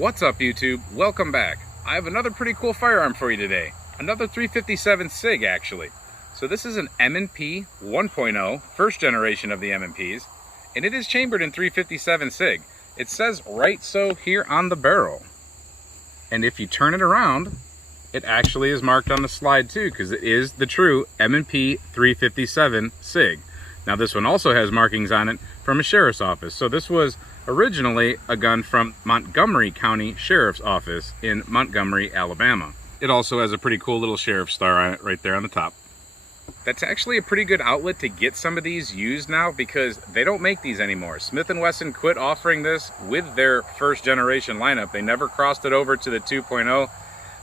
What's up, YouTube? Welcome back. I have another pretty cool firearm for you today. Another 357 SIG, actually. So this is an M&P 1.0, first generation of the M&Ps, and it is chambered in 357 SIG. It says right so here on the barrel. And if you turn it around, it actually is marked on the slide too, because it is the true M&P 357 SIG. Now this one also has markings on it from a sheriff's office. So this was originally a gun from Montgomery County Sheriff's Office in Montgomery, Alabama. It also has a pretty cool little sheriff star on it right there on the top. That's actually a pretty good outlet to get some of these used now, because they don't make these anymore. Smith & Wesson quit offering this with their first generation lineup. They never crossed it over to the 2.0.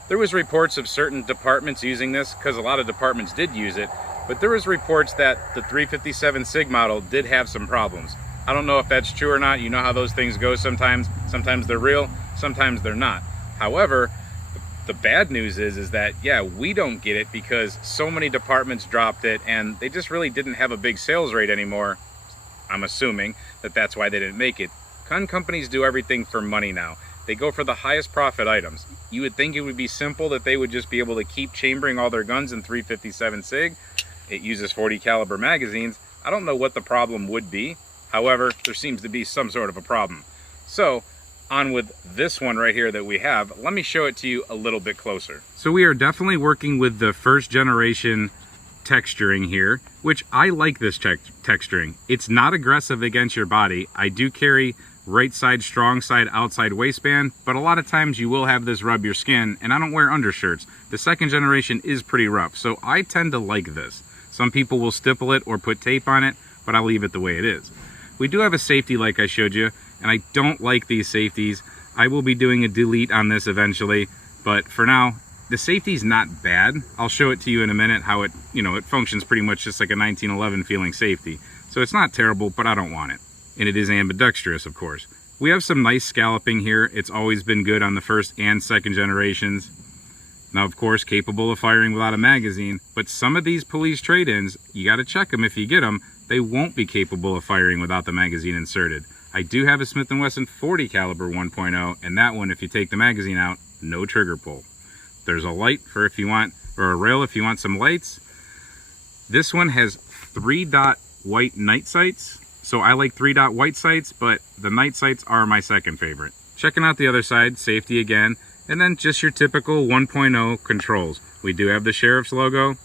There was reports of certain departments using this, because a lot of departments did use it, but there was reports that the 357 SIG model did have some problems. I don't know if that's true or not. You know how those things go sometimes. Sometimes they're real, sometimes they're not. However, the bad news is that, yeah, we don't get it because so many departments dropped it and they just really didn't have a big sales rate anymore. I'm assuming that that's why they didn't make it. Gun companies do everything for money now. They go for the highest profit items. You would think it would be simple that they would just be able to keep chambering all their guns in 357 SIG. It uses 40 caliber magazines. I don't know what the problem would be. However, there seems to be some sort of a problem. So, on with this one right here that we have. Let me show it to you a little bit closer. So we are definitely working with the first generation texturing here, which I like this texturing. It's not aggressive against your body. I do carry right side, strong side, outside waistband, but a lot of times you will have this rub your skin, and I don't wear undershirts. The second generation is pretty rough, so I tend to like this. Some people will stipple it or put tape on it, but I'll leave it the way it is. We do have a safety like I showed you, and I don't like these safeties. I will be doing a delete on this eventually, but for now, the safety's not bad. I'll show it to you in a minute how it, it functions pretty much just like a 1911 feeling safety. So it's not terrible, but I don't want it. And it is ambidextrous, of course. We have some nice scalloping here. It's always been good on the first and second generations. Now, of course, capable of firing without a magazine, but some of these police trade-ins, you gotta check them if you get them. They won't be capable of firing without the magazine inserted. I do have a Smith & Wesson 40 caliber 1.0, and that one, if you take the magazine out, no trigger pull. There's a light for if you want, or a rail if you want some lights. This one has 3-dot white night sights. So I like 3-dot white sights, but the night sights are my second favorite. Checking out the other side, safety again, and then just your typical 1.0 controls. We do have the sheriff's logo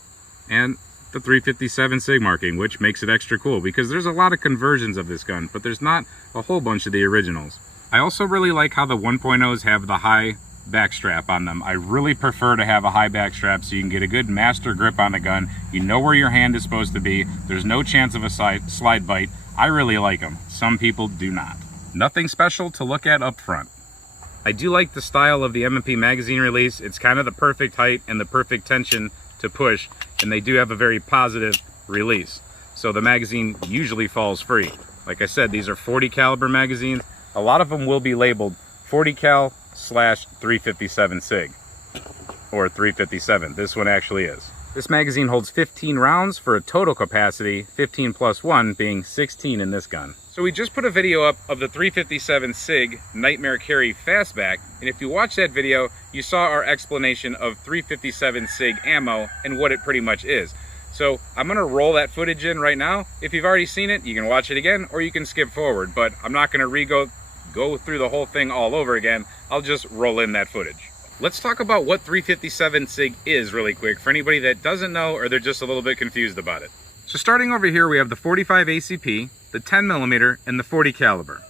and the 357 SIG marking, which makes it extra cool because there's a lot of conversions of this gun, but there's not a whole bunch of the originals. I also really like how the 1.0s have the high back strap on them. I really prefer to have a high back strap so you can get a good master grip on the gun. You know where your hand is supposed to be. There's no chance of a slide bite. I really like them. Some people do not. Nothing special to look at up front. I do like the style of the M&P magazine release. It's kind of the perfect height and the perfect tension to push, and they do have a very positive release. So the magazine usually falls free. Like I said, these are 40 caliber magazines. A lot of them will be labeled 40 cal / 357 SIG or 357. This one actually is. This magazine holds 15 rounds for a total capacity, 15 plus 1 being 16 in this gun. So we just put a video up of the 357 SIG Nightmare Carry Fastback, and if you watch that video, you saw our explanation of 357 SIG ammo and what it pretty much is. So I'm gonna roll that footage in right now. If you've already seen it, you can watch it again or you can skip forward, but I'm not gonna go through the whole thing all over again. I'll just roll in that footage. Let's talk about what 357 SIG is really quick for anybody that doesn't know or they're just a little bit confused about it. So starting over here, we have the 45 ACP, the 10mm, and the 40 caliber.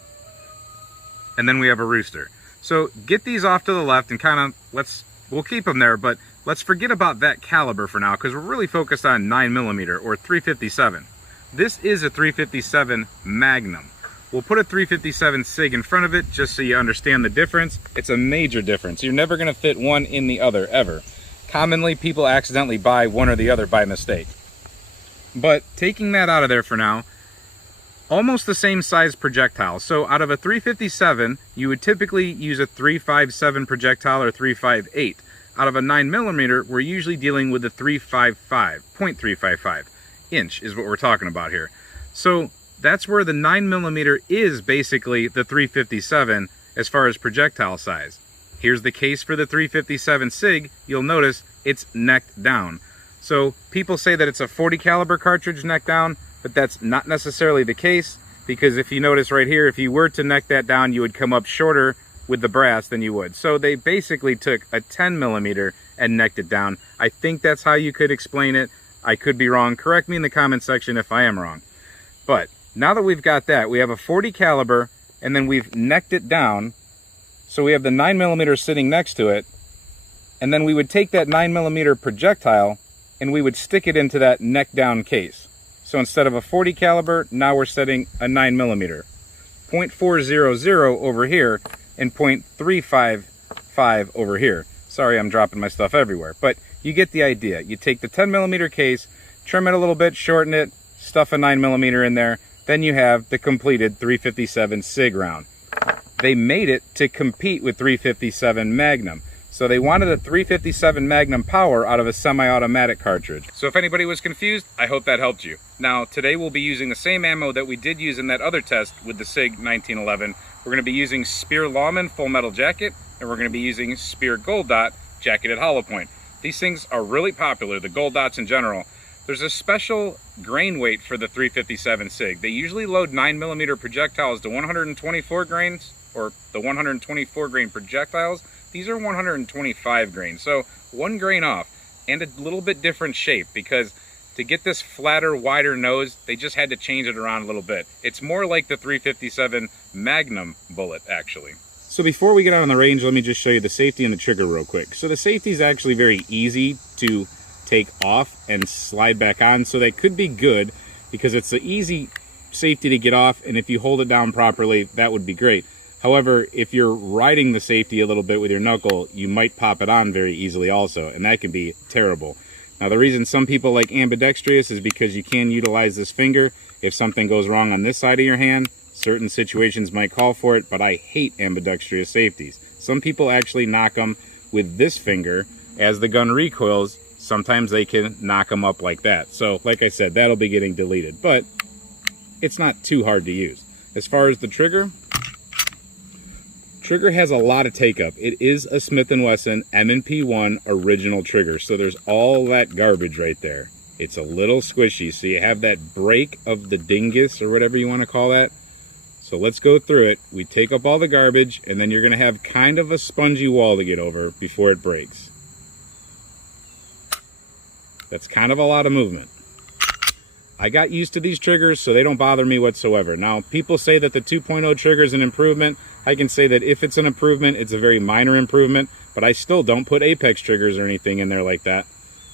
And then we have a rooster. So get these off to the left and kind of, we'll keep them there, but let's forget about that caliber for now because we're really focused on 9mm or 357. This is a 357 Magnum. We'll put a 357 SIG in front of it just so you understand the difference. It's a major difference. You're never gonna fit one in the other, ever. Commonly, people accidentally buy one or the other by mistake. But taking that out of there for now, almost the same size projectile. So out of a 357, you would typically use a 357 projectile or 358. Out of a 9mm, we're usually dealing with a 0.355 inch is what we're talking about here. So that's where the 9mm is basically the 357 as far as projectile size. Here's the case for the 357 SIG. You'll notice it's necked down. So people say that it's a 40 caliber cartridge neck down, but that's not necessarily the case, because if you notice right here, if you were to neck that down, you would come up shorter with the brass than you would. So they basically took a 10 millimeter and necked it down. I think that's how you could explain it. I could be wrong. Correct me in the comment section if I am wrong. But now that we've got that, we have a 40 caliber and then we've necked it down. So we have the 9 millimeter sitting next to it. And then we would take that 9 millimeter projectile and we would stick it into that neck down case. So instead of a 40 caliber, now we're setting a 9 millimeter. 0.400 over here and 0.355 over here. Sorry, I'm dropping my stuff everywhere, but you get the idea. You take the 10 millimeter case, trim it a little bit, shorten it, stuff a 9 millimeter in there, then you have the completed 357 SIG round. They made it to compete with 357 Magnum. So they wanted a 357 Magnum power out of a semi-automatic cartridge. So if anybody was confused, I hope that helped you. Now, today we'll be using the same ammo that we did use in that other test with the SIG 1911. We're going to be using Speer Lawman Full Metal Jacket, and we're going to be using Speer Gold Dot Jacketed Hollow Point. These things are really popular, the Gold Dots in general. There's a special grain weight for the 357 SIG. They usually load 9 millimeter projectiles to 124 grains, or the 124 grain projectiles. These are 125 grains, so 1 grain off, and a little bit different shape, because to get this flatter, wider nose, they just had to change it around a little bit. It's more like the 357 Magnum bullet, actually. So before we get out on the range, let me just show you the safety and the trigger real quick. So the safety is actually very easy to take off and slide back on, so that could be good, because it's an easy safety to get off, and if you hold it down properly, that would be great. However, if you're riding the safety a little bit with your knuckle, you might pop it on very easily also, and that can be terrible. Now, the reason some people like ambidextrous is because you can utilize this finger. If something goes wrong on this side of your hand, certain situations might call for it, but I hate ambidextrous safeties. Some people actually knock them with this finger. As the gun recoils, sometimes they can knock them up like that. So, like I said, that'll be getting deleted, but it's not too hard to use. As far as the trigger has a lot of take-up. It is a Smith Wesson M&P 1 original trigger, so there's all that garbage right there. It's a little squishy, so you have that break of the dingus, or whatever you want to call that. So let's go through it. We take up all the garbage, and then you're going to have kind of a spongy wall to get over before it breaks. That's kind of a lot of movement. I got used to these triggers, so they don't bother me whatsoever. Now, people say that the 2.0 trigger is an improvement. I can say that if it's an improvement, it's a very minor improvement, but I still don't put Apex triggers or anything in there like that.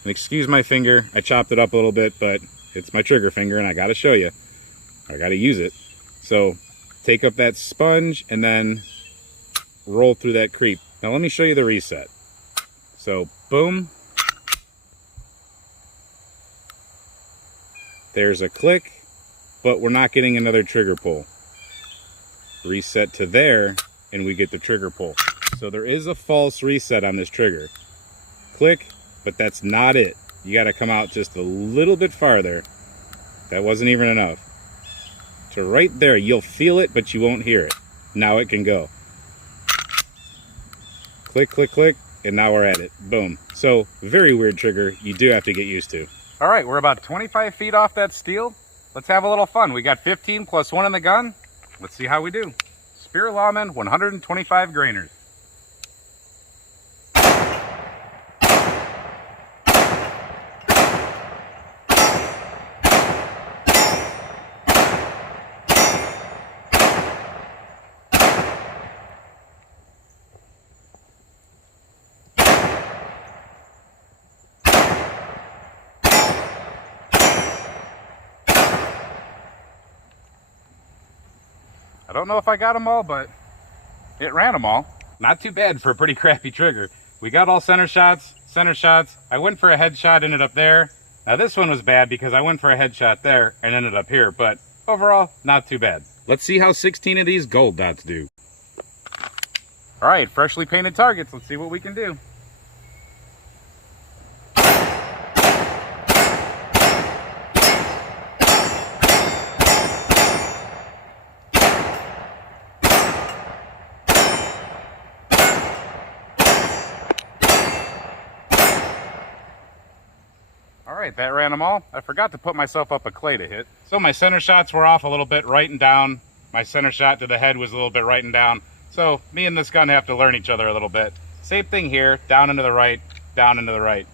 And excuse my finger, I chopped it up a little bit, but it's my trigger finger, and I gotta show you. I gotta use it. So, take up that sponge, and then roll through that creep. Now let me show you the reset. So, boom. There's a click, but we're not getting another trigger pull. Reset to there, and we get the trigger pull. So there is a false reset on this trigger. Click, but that's not it. You got to come out just a little bit farther. That wasn't even enough. So right there, you'll feel it, but you won't hear it. Now it can go. Click, click, click, and now we're at it. Boom. So very weird trigger. You do have to get used to. All right, we're about 25 feet off that steel. Let's have a little fun. We got 15 plus 1 in the gun. Let's see how we do. Speer Lawman 125 grainers. I don't know if I got them all, but it ran them all. Not too bad for a pretty crappy trigger. We got all center shots. I went for a headshot, ended up there. Now this one was bad because I went for a headshot there and ended up here, but overall, not too bad. Let's see how 16 of these gold dots do. All right, freshly painted targets. Let's see what we can do. right, that ran them all. I forgot to put myself up a clay to hit. So my center shots were off a little bit, right and down. My center shot to the head was a little bit right and down. So me and this gun have to learn each other a little bit. Same thing here, down into the right, down into the right.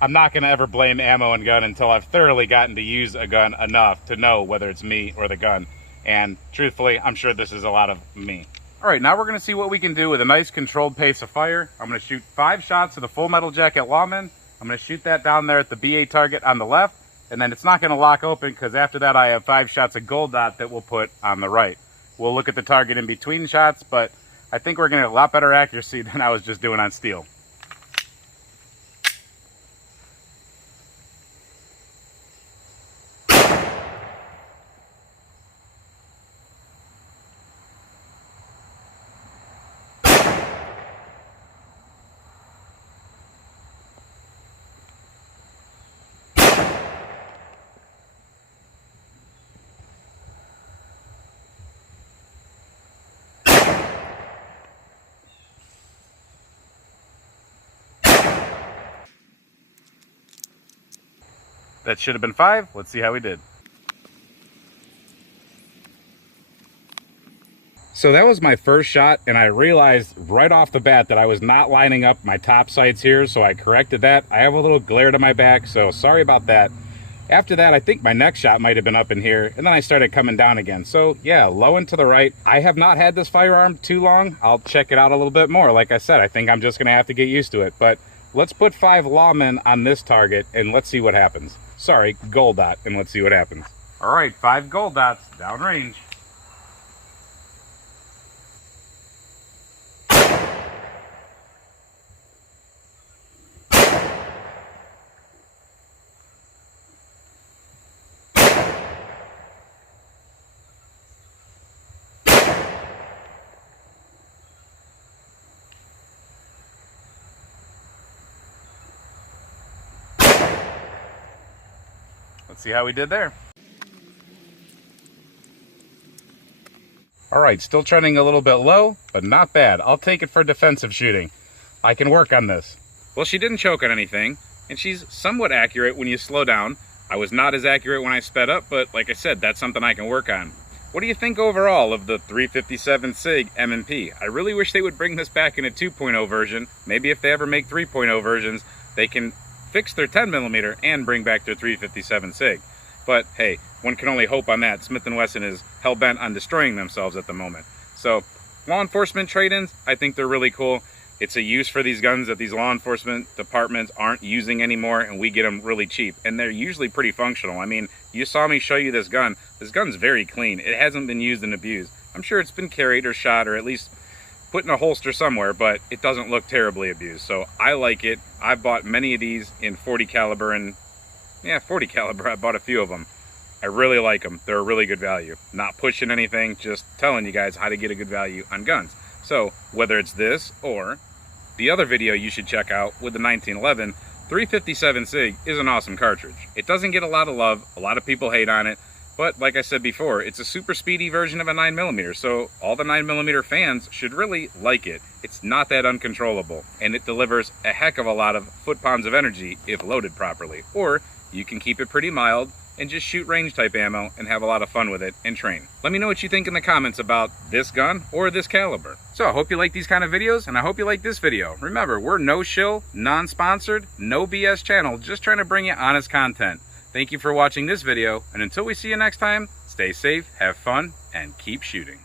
I'm not gonna ever blame ammo and gun until I've thoroughly gotten to use a gun enough to know whether it's me or the gun. And truthfully, I'm sure this is a lot of me. All right, now we're gonna see what we can do with a nice controlled pace of fire. I'm gonna shoot 5 shots of the Full Metal Jacket Lawman. I'm gonna shoot that down there at the BA target on the left, and then it's not gonna lock open because after that I have 5 shots of Gold Dot that we'll put on the right. We'll look at the target in between shots, but I think we're gonna get a lot better accuracy than I was just doing on steel. That should have been 5. Let's see how we did. So that was my first shot, and I realized right off the bat that I was not lining up my top sights here, so I corrected that. I have a little glare to my back, so sorry about that. After that, I think my next shot might have been up in here, and then I started coming down again. So yeah, low and to the right. I have not had this firearm too long. I'll check it out a little bit more. Like I said, I think I'm just gonna have to get used to it, but let's put 5 Lawmen on this target, and let's see what happens. Sorry, Gold Dot, and let's see what happens. All right, 5 Gold Dots, downrange. Let's see how we did there. All right, still trending a little bit low, but not bad. I'll take it for defensive shooting. I can work on this. Well, she didn't choke on anything, and she's somewhat accurate when you slow down. I was not as accurate when I sped up, but like I said, that's something I can work on. What do you think overall of the 357 SIG M&P? I really wish they would bring this back in a 2.0 version. Maybe if they ever make 3.0 versions, they can fix their 10mm and bring back their 357 SIG. But hey, one can only hope on that. Smith & Wesson is hell-bent on destroying themselves at the moment. So law enforcement trade-ins, I think they're really cool. It's a use for these guns that these law enforcement departments aren't using anymore, and we get them really cheap. And they're usually pretty functional. I mean, you saw me show you this gun. This gun's very clean. It hasn't been used and abused. I'm sure it's been carried or shot or at least put in a holster somewhere, but it doesn't look terribly abused. So I like it. I've bought many of these in 40 caliber and 40 caliber. I bought a few of them. I really like them. They're a really good value. Not pushing anything, just telling you guys how to get a good value on guns. So whether it's this or the other video you should check out with the 1911, 357 SIG is an awesome cartridge. It doesn't get a lot of love. A lot of people hate on it. But like I said before, it's a super speedy version of a 9mm, so all the 9mm fans should really like it. It's not that uncontrollable, and it delivers a heck of a lot of foot-pounds of energy if loaded properly. Or you can keep it pretty mild and just shoot range-type ammo and have a lot of fun with it and train. Let me know what you think in the comments about this gun or this caliber. So I hope you like these kind of videos, and I hope you like this video. Remember, we're no shill, non-sponsored, no BS channel, just trying to bring you honest content. Thank you for watching this video, and until we see you next time, stay safe, have fun, and keep shooting.